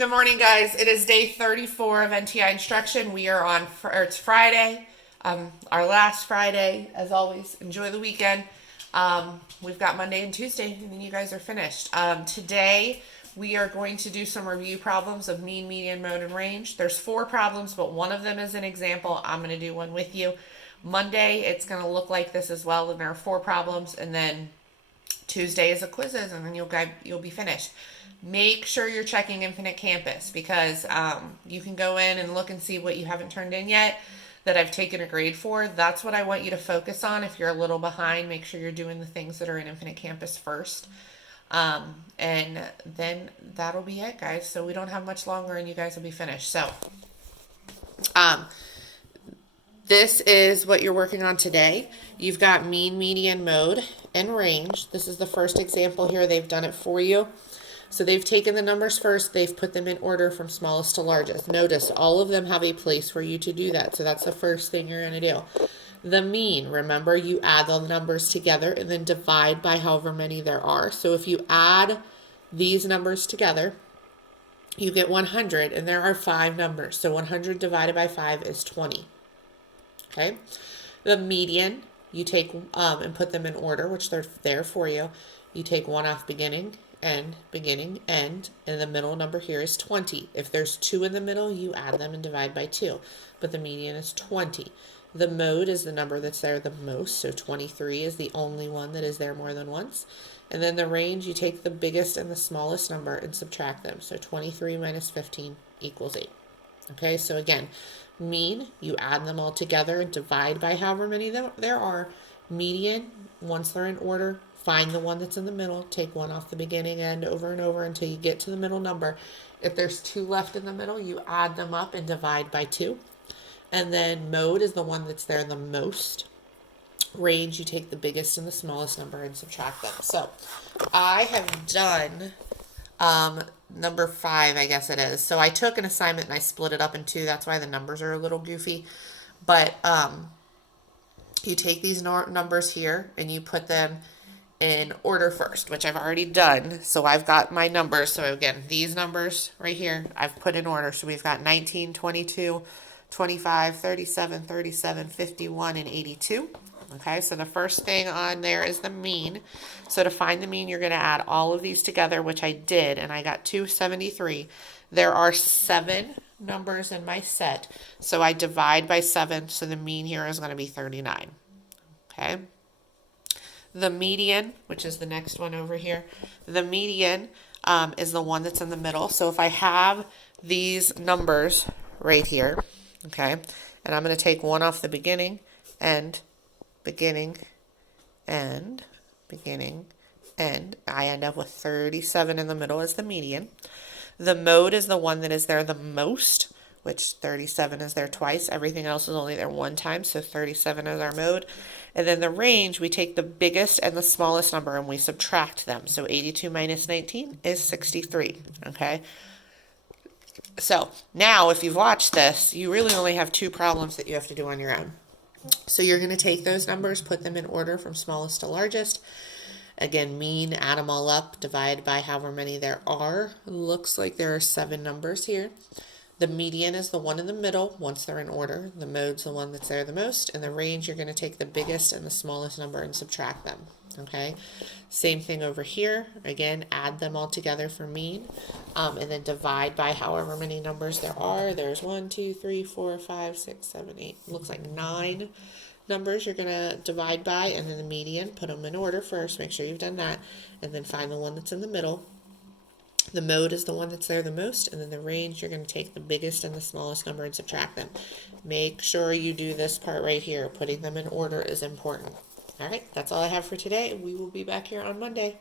Good morning, guys. It is day 34 of NTI instruction. We are on, or it's Friday, our last Friday. As always, enjoy the weekend. We've got Monday and Tuesday, and then you guys are finished. Today, we are going to do some review problems of mean, median, mode, and range. There's 4 problems, but one of them is an example. I'm going to do one with you. Monday, it's going to look like this as well, and there are 4 problems, and then Tuesday is a quizzes, and then you'll be finished. Make sure you're checking Infinite Campus because you can go in and look and see what you haven't turned in yet that I've taken a grade for. That's what I want you to focus on. If you're a little behind, make sure you're doing the things that are in Infinite Campus first. And then that'll be it, guys. So we don't have much longer and you guys will be finished. So this is what you're working on today. You've got mean, median, mode, and range. This is the first example here. They've done it for you. So they've taken the numbers first. They've put them in order from smallest to largest. Notice all of them have a place for you to do that. So that's the first thing you're going to do. The mean, remember, you add the numbers together and then divide by however many there are. So if you add these numbers together, you get 100, and there are 5 numbers. So 100 divided by 5 is 20. Okay? The median, you take and put them in order, which they're there for you. You take one off beginning, end, and the middle number here is 20. If there's 2 in the middle, you add them and divide by 2. But the median is 20. The mode is the number that's there the most, so 23 is the only one that is there more than once. And then the range, you take the biggest and the smallest number and subtract them. So 23 minus 15 equals 8. Okay, so again, mean, you add them all together and divide by however many there are. Median, once they're in order, find the one that's in the middle, take one off the beginning end over and over until you get to the middle number. If there's 2 left in the middle, you add them up and divide by 2. And then mode is the one that's there the most. Range, you take the biggest and the smallest number and subtract them. So I have done number 5, I guess it is. So I took an assignment and I split it up in 2. That's why the numbers are a little goofy. But you take these numbers here and you put them in order first, which I've already done. So I've got my numbers. So again, these numbers right here, I've put in order. So we've got 19, 22, 25, 37, 37, 51, and 82. Okay, so the first thing on there is the mean. So to find the mean, you're going to add all of these together, which I did, and I got 273. There are 7 numbers in my set, so I divide by 7, so the mean here is going to be 39. Okay. The median, which is the next one over here, the median is the one that's in the middle. So if I have these numbers right here, okay, and I'm going to take one off the beginning, end, beginning, end, beginning, end. I end up with 37 in the middle as the median. The mode is the one that is there the most, which 37 is there twice. Everything else is only there one time, so 37 is our mode. And then the range, we take the biggest and the smallest number and we subtract them. So 82 minus 19 is 63, okay? So now if you've watched this, you really only have 2 problems that you have to do on your own. So you're going to take those numbers, put them in order from smallest to largest. Again, mean, add them all up, divide by however many there are. Looks like there are 7 numbers here. The median is the one in the middle once they're in order. The mode's the one that's there the most. And the range, you're going to take the biggest and the smallest number and subtract them. Okay, same thing over here. Again, add them all together for mean, and then divide by however many numbers there are. There's 1, 2, 3, 4, 5, 6, 7, 8. Looks like 9 numbers you're going to divide by, and then the median, put them in order first. Make sure you've done that, and then find the one that's in the middle. The mode is the one that's there the most, and then the range, you're going to take the biggest and the smallest number and subtract them. Make sure you do this part right here. Putting them in order is important. All right, that's all I have for today. We will be back here on Monday.